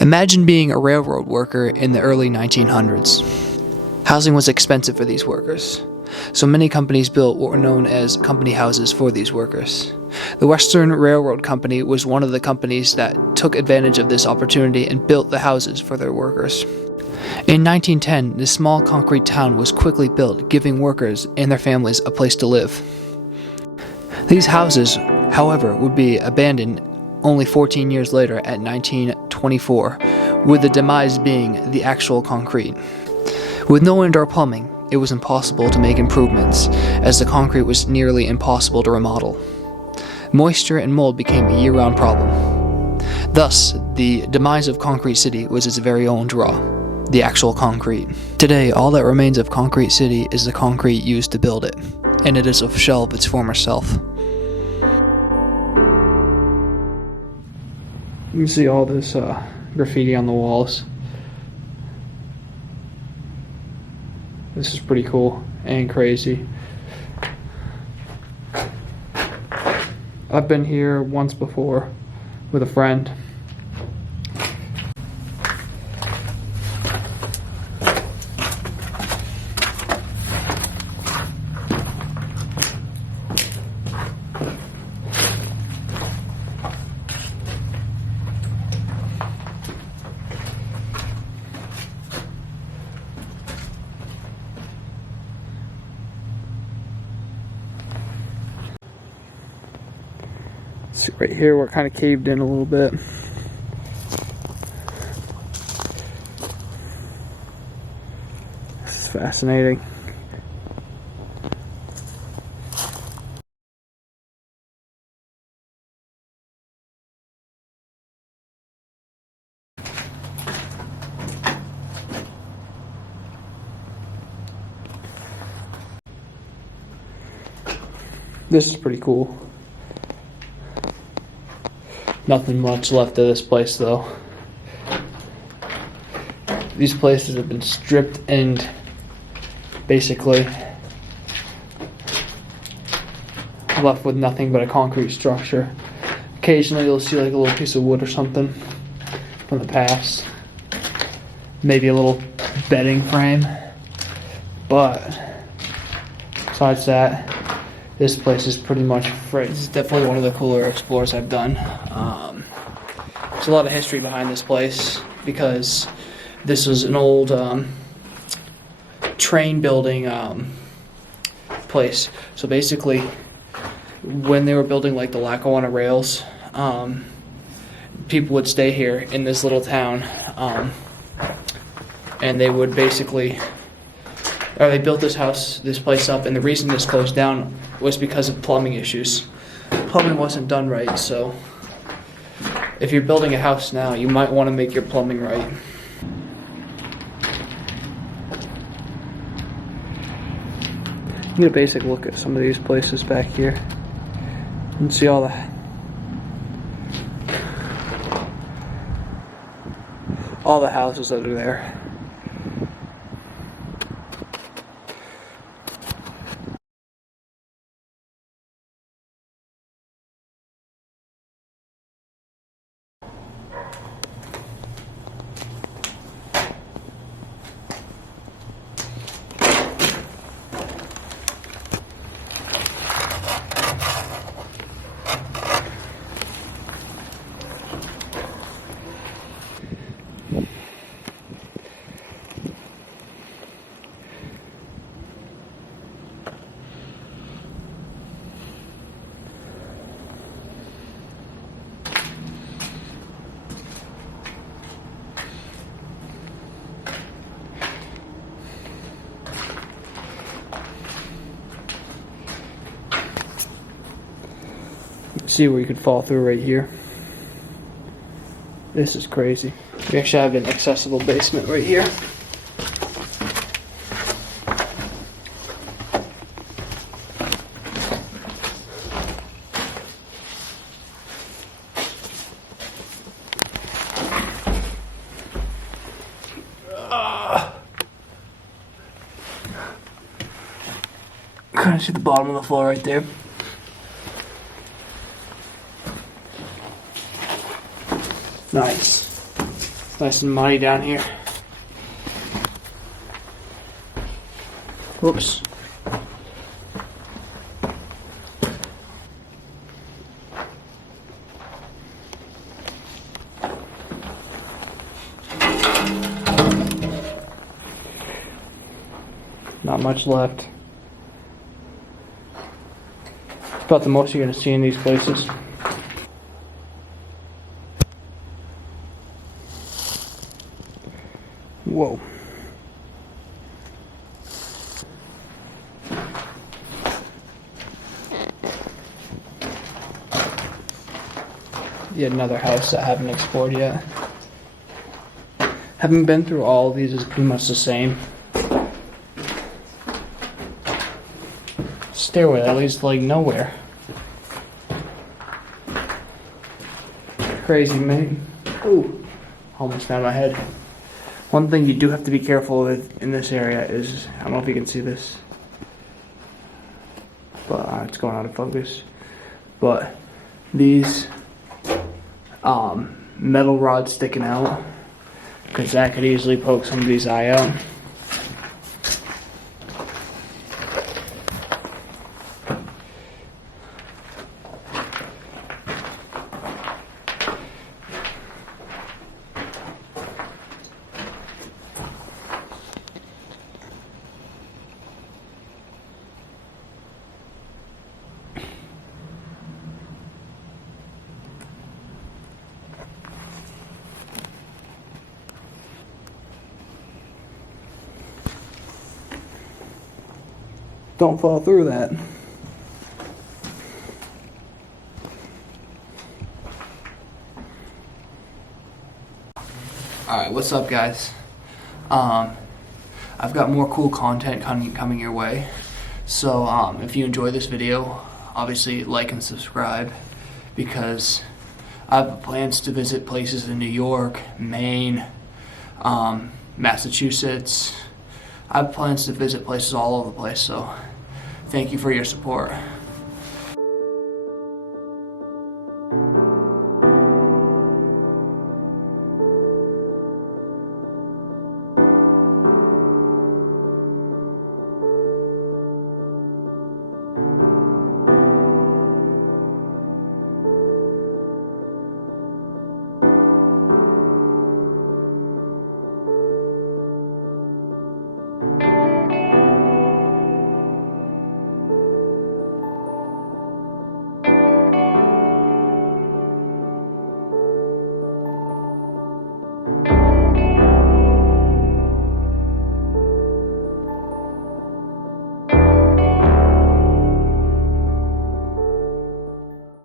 Imagine being a railroad worker in the early 1900s. Housing was expensive for these workers, so many companies built what were known as company houses for these workers. The Western Railroad Company was one of the companies that took advantage of this opportunity and built the houses for their workers. In 1910, this small concrete town was quickly built, giving workers and their families a place to live. These houses, however, would be abandoned only 14 years later at 1924, with the demise being the actual concrete. With no indoor plumbing, it was impossible to make improvements, as the concrete was nearly impossible to remodel. Moisture and mold became a year-round problem. Thus, the demise of Concrete City was its very own draw, the actual concrete. Today, all that remains of Concrete City is the concrete used to build it, and it is a shell of its former self. You can see all this graffiti on the walls. This is pretty cool and crazy. I've been here once before with a friend. See right here, we're kind of caved in a little bit. This is fascinating. This is pretty cool. Nothing much left of this place though. These places have been stripped and basically left with nothing but a concrete structure. Occasionally you'll see like a little piece of wood or something from the past. Maybe a little bedding frame. But besides that, this place is pretty much free. This is definitely one of the cooler explores I've done. There's a lot of history behind this place because this was an old train building place. So basically, when they were building like the Lackawanna rails, people would stay here in this little town, and they would basically, or they built this place up, and the reason this closed down was because of plumbing issues. Plumbing wasn't done right, so if you're building a house now, you might want to make your plumbing right. Get a basic look at some of these places back here and see all the houses that are there. See where you could fall through right here. This is crazy. We actually have an accessible basement right here. Kind of see the bottom of the floor right there. Nice. Nice and muddy down here. Whoops. Not much left. It's about the most you're going to see in these places. Whoa. Yet another house that I haven't explored yet. Having been through all of these is pretty much the same. Stairway that leads to like nowhere. Crazy, man. Ooh, almost out of my head. One thing you do have to be careful with in this area is, I don't know if you can see this, but it's going out of focus. But these metal rods sticking out, because that could easily poke somebody's eye out. Don't fall through that. Alright, what's up guys? I've got more cool content coming your way. So if you enjoy this video, obviously like and subscribe, because I have plans to visit places in New York, Maine, Massachusetts. I have plans to visit places all over the place, so thank you for your support.